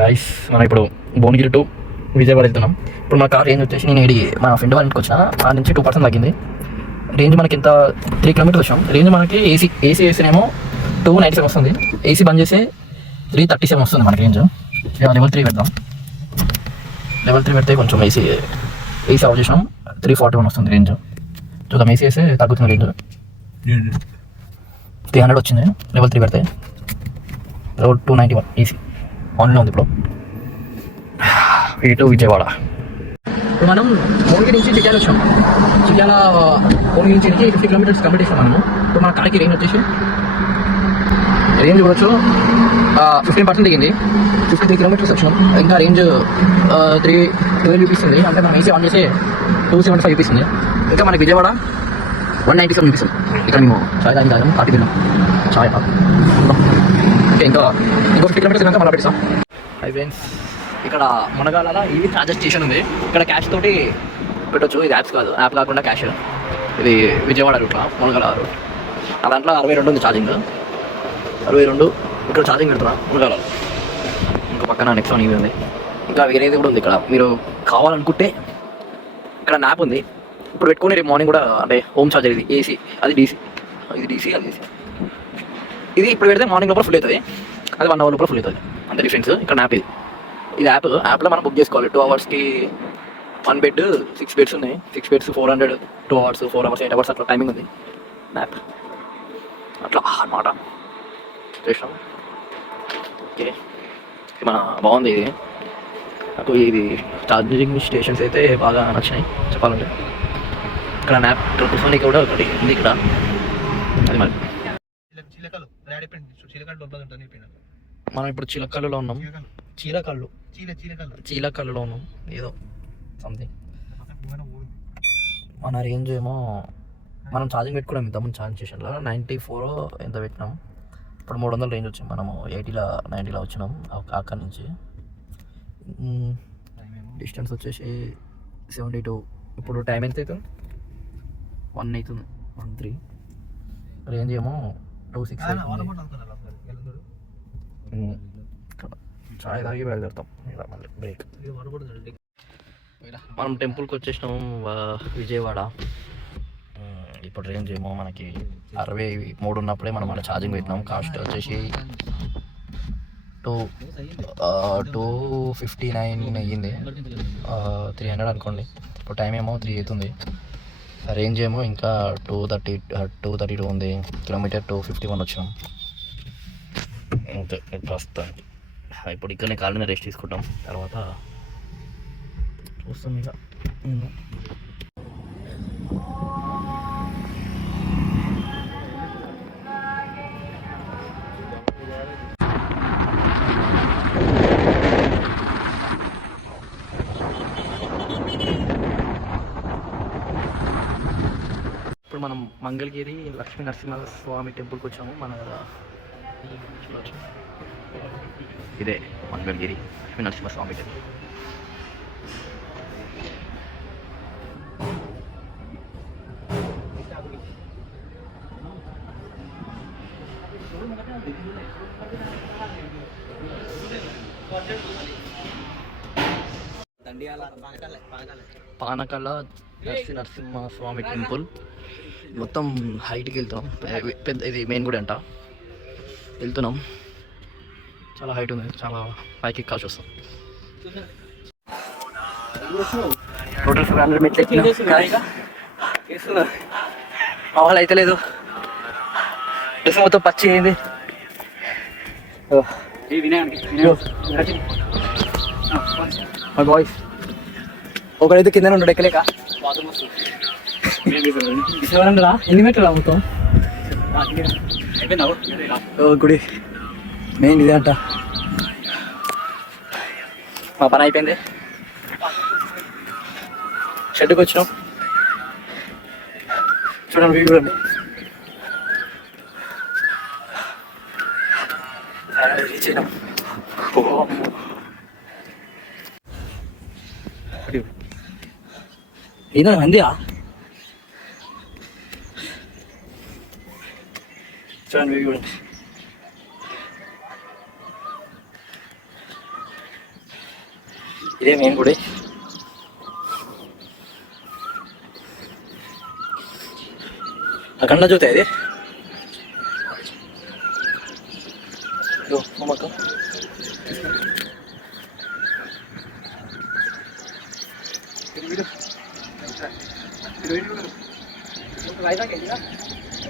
Guys మనం ఇప్పుడు Bhuvanagiri to Vijayawada వెళ్తున్నాం. ఇప్పుడు మన కార్ రేంజ్ వచ్చేసి నేను మా ఫ్రెండ్ వాళ్ళ ఇంటికి వచ్చిన ఆ నుంచి 2% తగ్గింది. రేంజ్ మనకి ఇంత 3 కిలోమీటర్స్ వచ్చాం. రేంజ్ మనకి ఏసీ వేస్తేనేమో 297 వస్తుంది. ఏసీ బంద్ చేస్తే 337 వస్తుంది మనకి రేంజ్. లెవెల్ 3 పెడదాం. లెవెల్ 3 పెడితే కొంచెం ఏసీ ఆఫ్ చేసాం. 341 వస్తుంది రేంజ్. చూద్దాం ఏసీ వేస్తే తగ్గుతుంది రేంజ్. 300 వచ్చింది లెవెల్ 3 పెడితే. 291 ఏసీ ఆన్లో ఉంది ఇప్పుడు. ఇటు విజయవాడ. ఇప్పుడు మనం భువనగిరి నుంచి చిట్యాల వచ్చాం. చిట్యాల భువనగిరి నుంచి 50 కిలోమీటర్స్ కంప్లీట్ చేసాం మనము. ఇప్పుడు మన కార్కి రేంజ్ వచ్చేసి చూడొచ్చు 15% దిగింది. 53 కిలోమీటర్స్ వచ్చాం. ఇంకా రేంజ్ 312 చూపిస్తుంది. అంటే మనం ఏసీ ఆన్ చేసి 275 చూపిస్తుంది. ఇంకా మనకి విజయవాడ 197 చూపిస్తుంది. ఇక్కడ మేము చాయ్ తాగాం, కాఫీ తిన్నాం. చాయ్ ఓకే. ఇంకా 50 కిలోమీటర్స్ ఇంకా మళ్ళీ పెట్టాం. హై ఫ్రెండ్స్, ఇక్కడ మునగాల ఈవీ ఛార్జర్ స్టేషన్ ఉంది. ఇక్కడ క్యాష్ తోటి పెట్టవచ్చు. ఇది యాప్స్ కాదు, యాప్ కాకుండా క్యాష్. ఇది విజయవాడ రూట్లో మునగాల రూట్. ఆ దాంట్లో 62 ఉంది ఛార్జింగ్. 62 ఇక్కడ ఛార్జింగ్ పెడుతున్నా మునగాల. ఇంకో పక్కన నెక్సాన్ ఈవీ ఉంది. ఇంకా వేరేది కూడా ఉంది ఇక్కడ. మీరు కావాలనుకుంటే ఇక్కడ మ్యాప్ ఉంది. ఇప్పుడు పెట్టుకుని రేపు మార్నింగ్ కూడా అంటే హోమ్ ఛార్జర్. ఇది ఏసీ, అది డీసీ. ఇది డీసీ, అది ఏసీ. ఇది ఇప్పుడు పెడితే మార్నింగ్ లోపల ఫుల్ అవుతుంది. అది 1 అవర్ లోపల ఫుల్ అవుతుంది. అంత డిఫరెన్స్. ఇక్కడ మ్యాప్ ఇది యాప్లో మనం బుక్ చేసుకోవాలి. 2 అవర్స్కి 1 బెడ్, 6 బెడ్స్ ఉన్నాయి. 6 బెడ్స్ 400, 2 అవర్స్, 4 అవర్స్, 8 అవర్స్ అట్లా టైమింగ్ ఉంది మ్యాప్. అట్లా అన్నమాట చేసాం. ఓకే, మన బాగుంది ఇది. నాకు ఇది ఛార్జింగ్ స్టేషన్స్ అయితే బాగా నచ్చినాయి చెప్పాలంటే. ఇక్కడ మ్యాప్ కూర్చోనికి కూడా ఒకటి ఉంది ఇక్కడ. అది మరి మనం ఇప్పుడు చిలకల్లులో ఉన్నాం. చీలకల్లులో ఉన్నాం. ఏదో సంథింగ్. మన రేంజ్ ఏమో మనం ఛార్జింగ్ పెట్టుకోవడం ఇంతకుముందు ఛార్జింగ్ స్టేషన్లో 94 ఎంత పెట్టినాం. ఇప్పుడు 300 రేంజ్ వచ్చింది. మనము 80 90 వచ్చినాం అక్కడి నుంచి. డిస్టెన్స్ వచ్చేసి 72. ఇప్పుడు టైం ఎంత అవుతుంది? 1 అవుతుంది. 13. రేంజ్ ఏమో 26. చాయ్ తాగి బయలుదేరుతాం. ఇలా మళ్ళీ బ్రేక్. మనం టెంపుల్కి వచ్చేసినాము విజయవాడ. ఇప్పుడు రేంజ్ ఏమో మనకి 63 ఉన్నప్పుడే మనం అలా ఛార్జింగ్ పెట్టినాం. కాస్ట్ వచ్చేసి 259 అయ్యింది. 300 అనుకోండి. ఇప్పుడు టైం ఏమో 3 అవుతుంది. రేంజ్ ఏమో ఇంకా 232 ఉంది. కిలోమీటర్ 251 వచ్చినాం. అంతే ప్రస్తుతానికి. ఇప్పుడు ఇక్కడనే కాళ్ళని రెస్ట్ తీసుకుంటాం. తర్వాత చూస్తాం ఇక. ఇప్పుడు మనం మంగళగిరి లక్ష్మీ నరసింహస్వామి టెంపుల్కి వచ్చాము. మన ఇదే మంగళగిరి లక్ష్మీ నరసింహస్వామి టెంపుల్. పానకాల నరసింహస్వామి టెంపుల్. మొత్తం హైట్కి వెళ్తాం. పెద్ద ఇది మెయిన్ గుడి అంట. వెళ్తున్నాం. చాలా హైట్ ఉంది. చాలా పైకి ఎక్కాల్సి వస్తాం. టోటల్ 400 మెట్లు మామూలు అయితే లేదు. డ్రెస్ మొత్తం పచ్చి అయింది. మై బాయ్స్ ఒకడైతే కింద ఉంటాడు ఎక్కలేక. ఎన్ని మెట్లు మొత్తం గుడి మెయిన్ ఇదే అంట. మా పని అయిపోయింది. షెడ్కి వచ్చినాం. చూడండి వ్యూ చూడండి. రీచ్ అయినాం. ఏదో మందియా చూడండి వ్యూ చూడండి. ఇదే మెయిన్ గుడి. అఖండ జ్యోతి ఇది.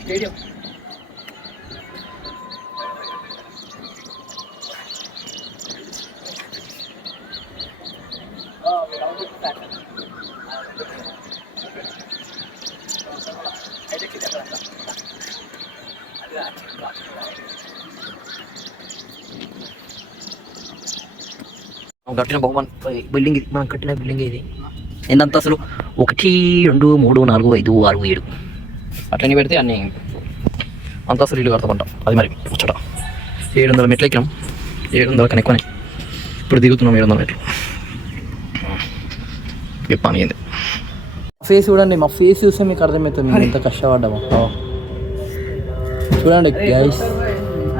స్టేడియం కట్టిన బహుమాన్ బిల్డింగ్ ఇది. మనం కట్టిన బిల్డింగ్ ఇది. ఎన్నంత అసలు 1 2 3 4 5 6 7 అట్లనే పెడితే అన్ని అంతస్తులు ఇల్లు కడతామంటాం. అది మరి ముచ్చట. 700 మెట్లు ఎక్కాం. 700 కన్నా ఎక్కువనే. ఇప్పుడు దిగుతున్నాం 700 మెట్లు. పని అయింది. ఫేస్ చూడండి, మా ఫేస్ చూస్తే మీకు అర్థమవుతుంది మేము ఎంత కష్టపడ్డాము. చూడండి గైస్,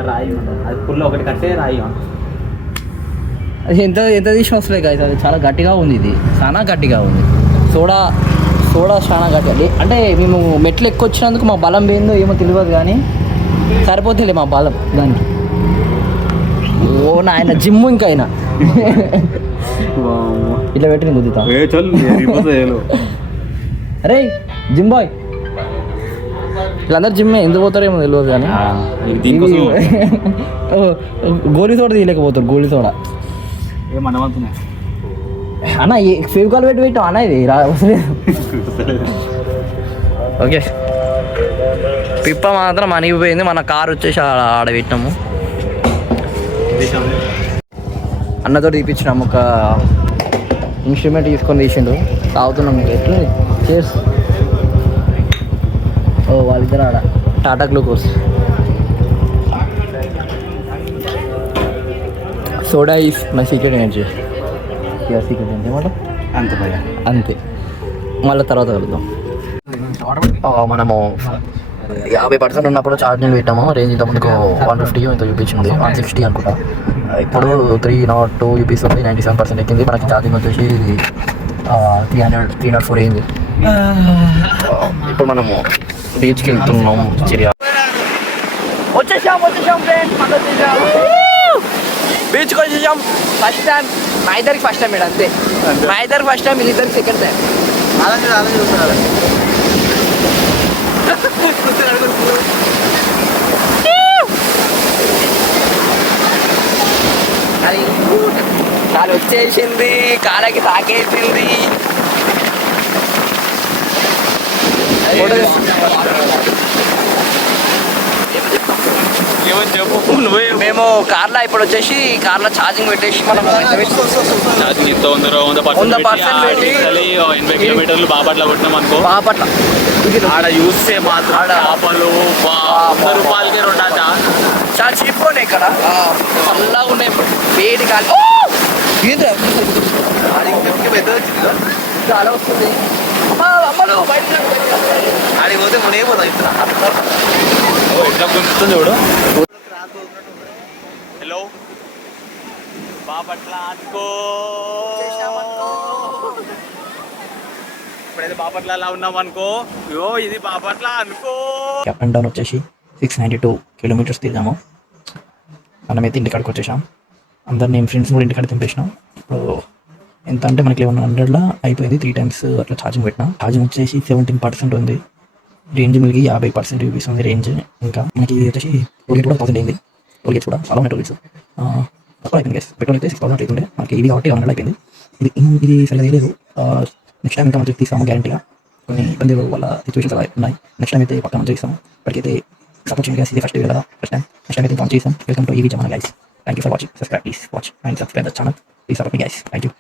రాయి అది పుల్ల ఒకటి కట్టే రాయి. అది ఎంత ఎంత తీసిన వస్తలేదు గైస్. అది చాలా గట్టిగా ఉంది. ఇది చాలా గట్టిగా ఉంది. సోడా చాలా గట్టి. అంటే మేము మెట్లు ఎక్కువచ్చినందుకు మా బలం ఏందో ఏమో తెలియదు, కానీ సరిపోతుంది మా బలం దానికి. ఓ నాయన జిమ్ ఇంకా అయినా ఇట్లా పెట్టి కుదుతా. అరే జిమ్ బాయ్, వీళ్ళందరూ జిమ్మే. ఎందుకు పోతారేమో తెలియదు, కానీ గోలీ సోడా తీయలేకపోతారు. గోలీ సోడా అన్న ఫేవికాల్ పెట్టాం అన్న. ఇది ఓకే, పిప్ప మాత్రం అనిగిపోయింది. మన కార్ వచ్చేసి ఆడ పెట్టినాము. అన్నతో తీపించినాము. ఒక ఇన్స్ట్రుమెంట్ తీసుకొని తీసిండు. తాగుతున్నాం. ఎట్లా చేర్స్. ఓ వాళ్ళిద్దరు ఆడ Tata glucose. Soda is my secret energy. Secret అంటే మాట అంతే భయ, అంతే. మళ్ళీ తర్వాత కలుద్దాం. మనము 50% ఉన్నప్పుడు ఛార్జింగ్ పెట్టాము. రేంజ్ ఇంత ముందుకు 150 ఇంత చూపించింది, 160 అనుకుంటా. ఇప్పుడు 302 చూపిస్తుంది. 97% ఎక్కింది. మనకి ఛార్జింగ్ వచ్చేసి 304 అయింది. ఇప్పుడు మనము బీచ్కి వెళ్తున్నాము. వచ్చేసాం బీచ్కి వచ్చేసాం. ఫస్ట్ టైం మా ఇద్దరికి ఫస్ట్ టైం. అంతే మా ఇద్దరికి ఫస్ట్ టైం, వీళ్ళిద్దరికి సెకండ్ టైం. అది కాలు వచ్చేసింది, కాలకి తాకేసింది. మేము కార్లో ఇప్పుడు వచ్చేసి కార్లో ఛార్జింగ్ పెట్టేసి మనం 100% పెట్టి 80 కిలోమీటర్లు బాపట్ల కొట్టినాం అనుకో. బాపట్ల ఆడ చూస్తే మాత్రం చేపలు 100 రూపాయలకి 2 అంట. చాలా చీప్గా ఉన్నాయి ఇక్కడ. చల్లగా ఉన్నాయి. వేడి కాలి చాలా వస్తుంది. అమ్మలు బయట ఆడికి పోతే మునిగిపోతాం. ఎట్లా గుంజుతుంది చూడు. హలో బాపట్ల అనుకో. ఇప్పుడైతే బాపట్ల అలా ఉన్నాం అనుకో. ఇది బాపట్ల అనుకో. అప్ అండ్ డౌన్ వచ్చేసి 692 కిలోమీటర్స్ తిరిగాము. మనమైతే ఇంటికాడికి వచ్చేసాం. అందరు నేను ఫ్రెండ్స్ కూడా ఇంటికాడ తింపేసినాం. ఇప్పుడు ఎంత అంటే మనకి 1100లో అయిపోయింది. 3 times అట్లా ఛార్జింగ్ పెట్టినా. ఛార్జింగ్ వచ్చేసి 17% ఉంది. రేంజ్ మిగిలి 50% చూపిస్తుంది రేంజ్. ఇంకా మనకి వచ్చేసి టోల్గేట్ కూడా 1000 అయింది. టోల్గేట్స్ కూడా చాలా ఉన్నాయి. టోల్గేట్స్ తక్కువ అయిపోయింది గైస్. పెట్రోల్ అయితే 6000 అవుతుండే. మనకి ఇది కాబట్టి 100 అయిపోయింది. ఇది సరిగా లేదు. నెక్స్ట్ టైం ఇంకా మంచిగా తీస్తాము గ్యారంటీగా. కొన్ని ఇబ్బందులు వల్ల సిచ్యువేషన్స్ అలా ఉన్నాయి. నెక్స్ట్ టైం అయితే పక్క మంచిగా ఇస్తాము. ఇప్పటికైతే సపోర్ట్ చేయండి గైస్. ఇది ఫస్ట్ వీడియో కదా, ఫస్ట్ టైం. నెక్స్ట్ టైం అయితే కాల్ చేస్తాం. Welcome to EV Zamana guys. Thank you for watching. Subscribe please watch and subscribe the channel. Please support మీ గైస్. Thank you.